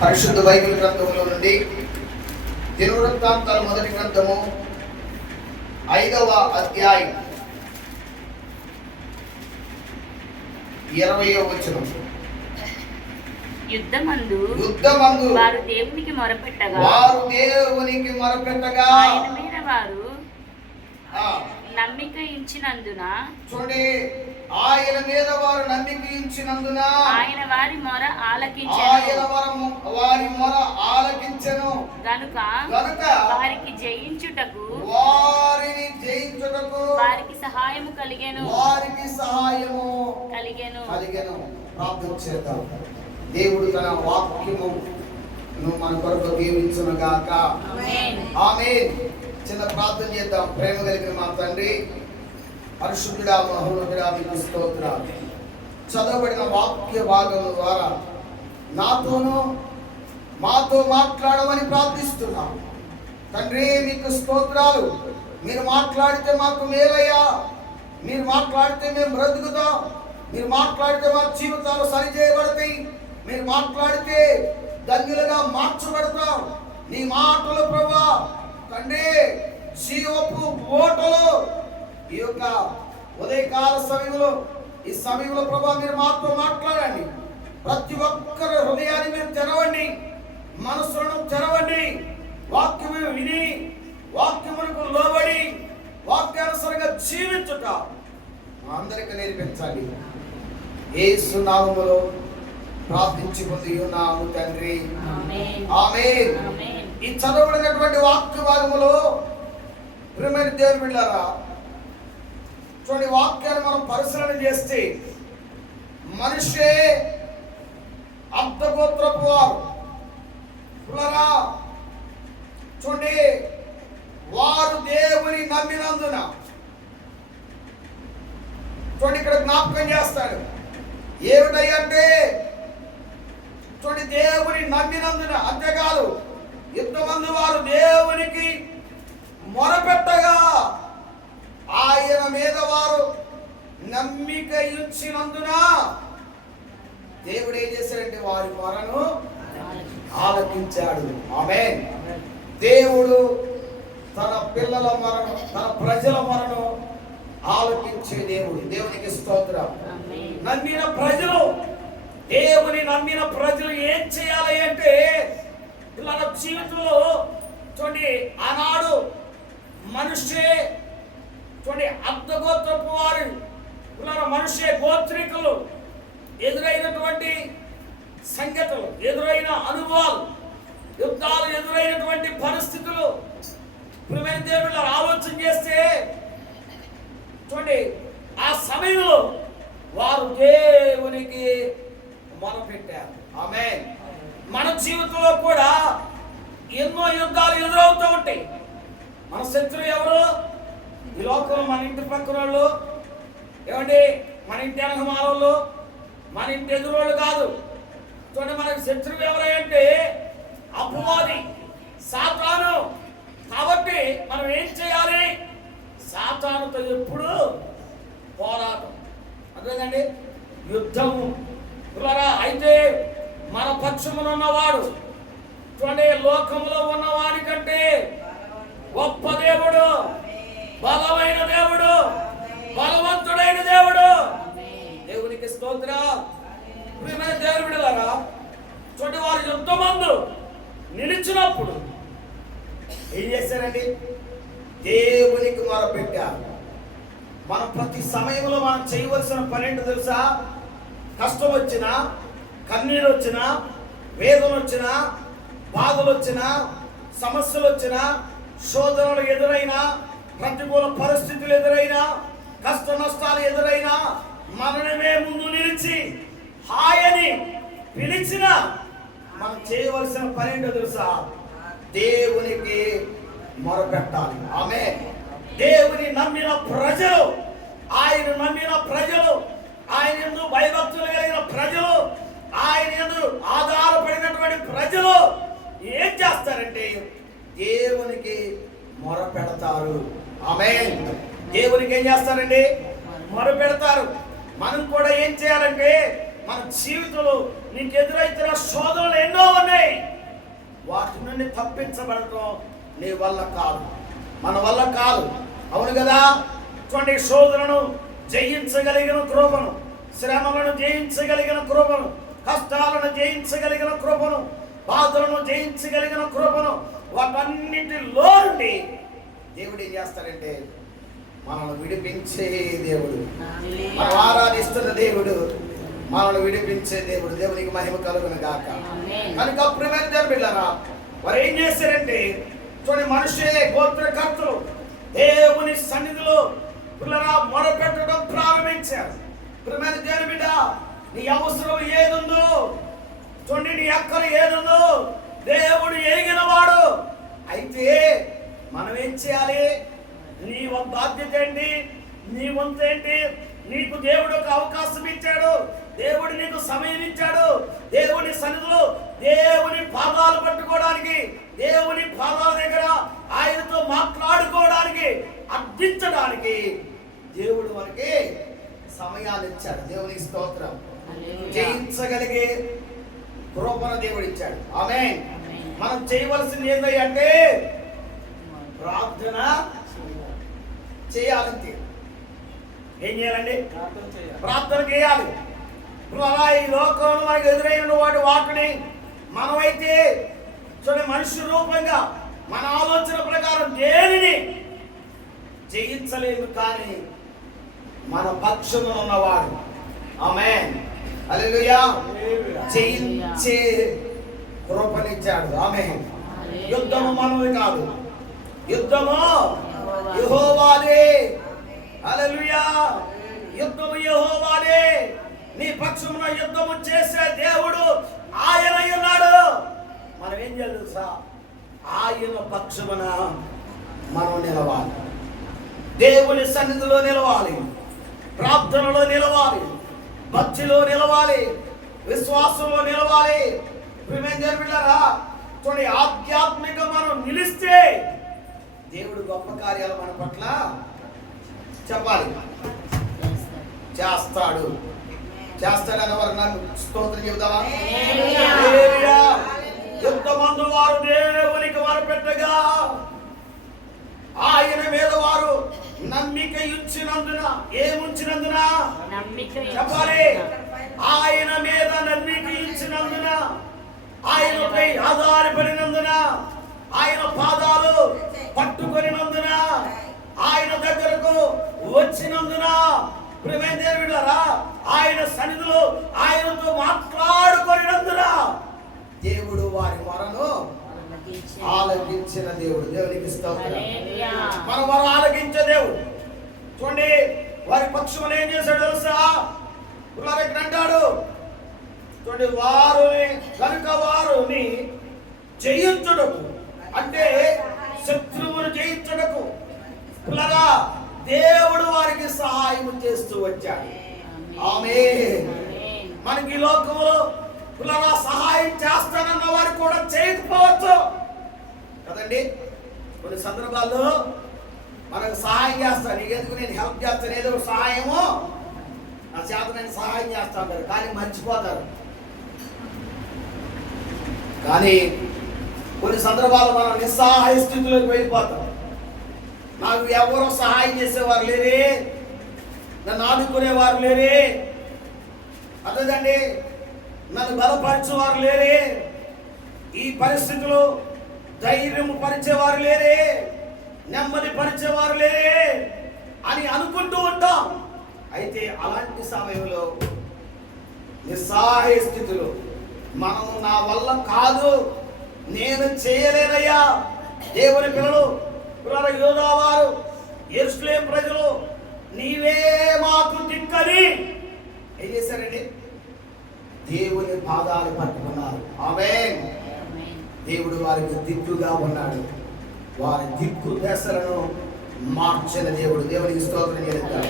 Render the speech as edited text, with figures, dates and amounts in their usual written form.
పరిశుద్ధ బైబిల్ గ్రంథంలో నుండి దినవృత్తాంతాల మొదటి గ్రంథము 5వ అధ్యాయం 20వ వచనం. యుద్ధమందు వారు దేవునికి మొరపెట్టగా ఆయన మీద వారు నమ్మిక ఉంచినందున చూడండి, ఆయన మీద వారు నమ్మిక ఉంచినందున ఆయన వారి మొర ఆలకించెను గనుక వారిని జయించుటకు వారికి సహాయము కలిగెను. ప్రార్థన చేద్దాం. దేవుడు తన వాక్యము మన కొరకు దీవించును గాక. ఆమేన్. చిన్న ప్రార్థన చేద్దాం. ప్రేమ కలిగిన మా తండ్రి, పరిశుద్ధుడా, మహోన్నతుడా, మీకు స్తోత్రాలు. చదవబడిన వాక్య భాగం ద్వారా నాతోనూ మాతో మాట్లాడమని ప్రార్థిస్తున్నాం తండ్రి. మీకు స్తోత్రాలు. మీరు మాట్లాడితే మాకు మేలయ్యా. మీరు మాట్లాడితే మేము బ్రతుకుతాం. మీరు మాట్లాడితే మా జీవితాలు సరిచేయబడతాయి. మీరు మాట్లాడితే ధన్యులుగా మార్చబడతాం. నీ మాటలు ప్రభా తండ్రి జీవపు ఓటలు. ఈ యొక్క ఉదయకాల సమయంలో, ఈ సమయంలో ప్రభా మీరు మాతో మాట్లాడండి. ప్రతి ఒక్కరి హృదయాన్ని మీరు తెరవండి, మనసులను తెరవండి. వాక్యము విని వాక్యములకు లోబడి వాక్యానుసారంగా జీవించుట మా అందరికీ నేర్పించాలి. యేసు నామములో ప్రార్థించి పొందియున్నాము తండ్రి. ఆమేన్. ఈ చదవబడినటువంటి వాక్య భాగములో ప్రియమైన దేవుని బిడ్డలారా, చూడండి, వాక్యాన్ని మనం పరిశీలన చేస్తే మనిషే అర్ధగోత్రపు వారు. చూడండి, వారు దేవుని నమ్మినందున, చూడండి ఇక్కడ జ్ఞాపకం చేస్తాడు ఏమిటంటే, చూడండి దేవుని నమ్మినందున. అంతేకాదు, ఇంతమంది వారు దేవునికి మొరపెట్టగా ఆయన మీద వారు నమ్మిక ఉంచినందున దేవుడు ఏం చేశాడంటే వారి మొరను ఆలకించాడు. ఆమేన్. దేవుడు తన పిల్లల మొరను, తన ప్రజల మొరను ఆలకించే దేవుడు. దేవునికి స్తోత్రం. నమ్మిన ప్రజలు, దేవుని నమ్మిన ప్రజలు ఏం చేయాలి అంటే, పిల్లల జీవితంలో చూడండి, ఆనాడు మనుష్యే, చూడండి అర్ధగోత్రపు వారు, పిల్లల మనుష్య గోత్రికులు ఎదురైనటువంటి సంగతులు, ఎదురైన అనుభవాలు, యుద్ధాలు, ఎదురైనటువంటి పరిస్థితులు ప్రియమైన దేవుళ్ళు ఆలోచన చేస్తే చూడండి, ఆ సమయంలో వారు దేవునికి మొరపెట్టారు. ఆమేన్. మన జీవితంలో కూడా ఎన్నో యుద్ధాలు ఎదురవుతూ ఉంటాయి. మన శత్రువు ఎవరు? ఈ లోకంలో మన ఇంటి పక్కన వాళ్ళు, ఏమండి మన ఇంటి వెనకమాలోళ్ళు, మన ఇంటి ఎదురోళ్ళు కాదు. చూడండి, మనకి శత్రువు ఎవరంటే అపవాది, సాతాను. కాబట్టి మనం ఏం చేయాలి? సాతానుతో ఎప్పుడు పోరాటం, అదేనండి యుద్ధము. అయితే మన పక్షమున ఉన్నవాడు, చూడండి లోకంలో ఉన్నవాడి కంటే గొప్ప దేవుడు, బలమైన దేవుడు, బలవంతుడైన దేవుడు. దేవునికి స్తోత్రం. ప్రియమైన దేవుని బిడ్డలారా, చూడండి వారు యుద్ధమందు నిలిచినప్పుడు ఏం చేశారండి? దేవునికి మొరపెట్టారు. మనం ప్రతి సమయంలో మనం చేయవలసిన పని ఏంటో తెలుసా? కష్టం వచ్చినా, కన్నీరు వచ్చినా, వేదన వచ్చినా, బాధలు వచ్చినా, సమస్యలు వచ్చినా, శోధనలు ఎదురైనా, ప్రతికూల పరిస్థితులు ఎదురైనా, కష్ట నష్టాలు ఎదురైనా, మనమే ముందు నిలిచి హాయని పిలిచిన మనం చేయవలసిన పని ఏంటో తెలుసా? దేవునికి మొరపెట్టాలి. ఆమేన్. దేవుని నమ్మిన ప్రజలు, ఆయన నమ్మిన ప్రజలు, ఆయన యందు భయభక్తులు కలిగిన ప్రజలు, ఆయన యందు ఆధారపడినటువంటి ప్రజలు ఏం చేస్తారంటే దేవునికి మొరపెడతారు. ఆమేన్. దేవునికి ఏం చేస్తారండి? మొరపెడతారు. మనం కూడా ఏం చేయాలంటే మన జీవితంలో నీకు ఎదురైతున్న శోధనలు ఎన్నో ఉన్నాయి. వాటి నుండి తప్పించబడటం నీ వల్ల కాదు, మన వల్ల కాదు. అవును కదా? చూడండి, శోధనను జయించగలిగిన కృపను, శ్రమలను జయించగలిగిన కృపను, కష్టాలను జయించగలిగిన కృపను, బాధలను జయించగలిగిన కృపను, వాటన్నిటిలో నుండి దేవుడు ఏం చేస్తాడంటే మనల్ని విడిపించే దేవుడు, మనం ఆరాధిస్తున్న దేవుడు, మనల్ని విడిపించే దేవుడు. దేవునికి మహిమ కలుగును గాక. కనుక ప్రియమైన దేవుని బిడ్డలారా, వారు ఏం చేశారంటే చూడండి, మనుషులే గోత్రకర్తలు దేవుని సన్నిధిలో పిల్లరా మొరపెట్టడం ప్రారంభించారు. ప్రియమైన దేవుని బిడ్డ, నీ అవసరం ఏదుందో చూడండి, నీ అక్కర ఏదుందో దేవుడు ఎరిగిన వాడు. అయితే మనం ఏం చేయాలి? నీ బాధ్యత ఏంటి? నీ వంతు ఏంటి? నీకు దేవుడు ఒక అవకాశం ఇచ్చాడు, దేవుడు నీకు సమయం ఇచ్చాడు. దేవుని సన్నిధిలో దేవుని పాదాలు పట్టుకోవడానికి, దేవుని పాదాల దగ్గర ఆయనతో మాట్లాడుకోవడానికి, అర్థించడానికి దేవుడు మనకి సమయాన్ని ఇచ్చాడు. దేవునికి స్తోత్రం. జయించగలిగే కృపను దేవుడు ఇచ్చాడు. ఆమేన్. మనం చేయవలసింది ఏంటి అంటే ప్రార్థన చేయాలంటే ఏం చేయాలండి? ప్రార్థన చేయాలి. అలా ఈ లోకంలో మనకు ఎదురైన వాటిని మనమైతే చూడండి, మనుష్య రూపంగా మన ఆలోచన ప్రకారం దేనిని జయించలేము, కానీ మన పక్షంలో ఉన్నవాడు ఆమేన్ హల్లెలూయా జయించే కృపనిచ్చాడు. ఆమేన్. యుద్ధము మనది కాదు, యుద్ధము యెహోవాదే. హల్లెలూయా. యుద్ధము యెహోవాదే. నీ పక్షమున యుద్ధము చేసే దేవుడు ఆయన ఉన్నాడు. మనం ఏం చేయాలి తెలుసా? ఆయన పక్షమున మనం నిలవాలి, దేవుని సన్నిధిలో నిలవాలి, ప్రార్థనలో నిలవాలి, భక్తిలో నిలవాలి, విశ్వాసంలో నిలవాలి. చూడండి, ఆధ్యాత్మిక మనం నిలిస్తే దేవుడు గొప్ప కార్యాలు మన పట్ల చెప్పాలి, చేస్తాడు. చేస్తాడని వారు నన్ను స్తోత్రం చెబుతావా? యుద్ధమందు వారు దేవునికి మొరపెట్టగా ఆయన మీద వారు నమ్మిక ఉంచినందున, ఏముంచినందున చెప్పాలి? ఆయన మీద నమ్మిక ఉంచినందున, ఆయనపై ఆధారపడినందున, ఆయన పాదాలు పట్టుకొనినందున, ఆయన దగ్గరకు వచ్చినందున, ఆయన సన్నిధిలో ఆయనతో మాట్లాడుకొనినందున దేవుడు వారి మొరను ఆలకించిన దేవుడు. దేవునికి స్తోత్రం. మనం వారు ఆలకించే దేవుడు. చూడండి, వారి పక్షములు ఏం చేశాడు తెలుసా? అంటాడు చూడండి, వారిని కనుక వారిని జయించుటకు, అంటే శత్రువును జయించుటకు పిల్లగా దేవుడు వారికి సహాయం చేస్తూ వచ్చాడు. ఆమేన్. మనకి ఈ లోకంలో పిల్లగా సహాయం చేస్తానన్న వారు కూడా చేయకపోవచ్చు కదండి. కొన్ని సందర్భాల్లో మనకు సహాయం చేస్తాను, నీకెందుకు నేను హెల్ప్ చేస్తాను, ఏదో సహాయము నా చేత నేను సహాయం చేస్తాను, కానీ మర్చిపోతారు. కానీ కొన్ని సందర్భాల్లో మనం నిస్సహాయ స్థితిలోకి వెళ్ళిపోతాం. నాకు ఎవరో సహాయం చేసేవారు లేరే, నన్ను ఆదుకునేవారు లేరే, అదేదండి నన్ను బలపరిచేవారు లేరే, ఈ పరిస్థితిలో ధైర్యం పరిచేవారు లేరే, నెమ్మది పరిచేవారు లేరే అని అనుకుంటూ ఉంటాం. అయితే అలాంటి సమయంలో నిస్సహాయ స్థితిలో మనము నా వల్ల కాదు, నేను చేయలేనయ్యా, దేవుని పిల్లలు యోధా వారు, యెరూషలేము ప్రజలు, నీవే మాకు దిక్కని ఏం చేశారండి? దేవుని పాదాలు పట్టుకున్నారు. ఆమేన్. దేవుడు వారికి దిక్కుగా ఉన్నాడు. వారి దిక్కు దశలను మార్చిన దేవుడు. దేవునికి స్తోత్రం చెల్లిద్దాం.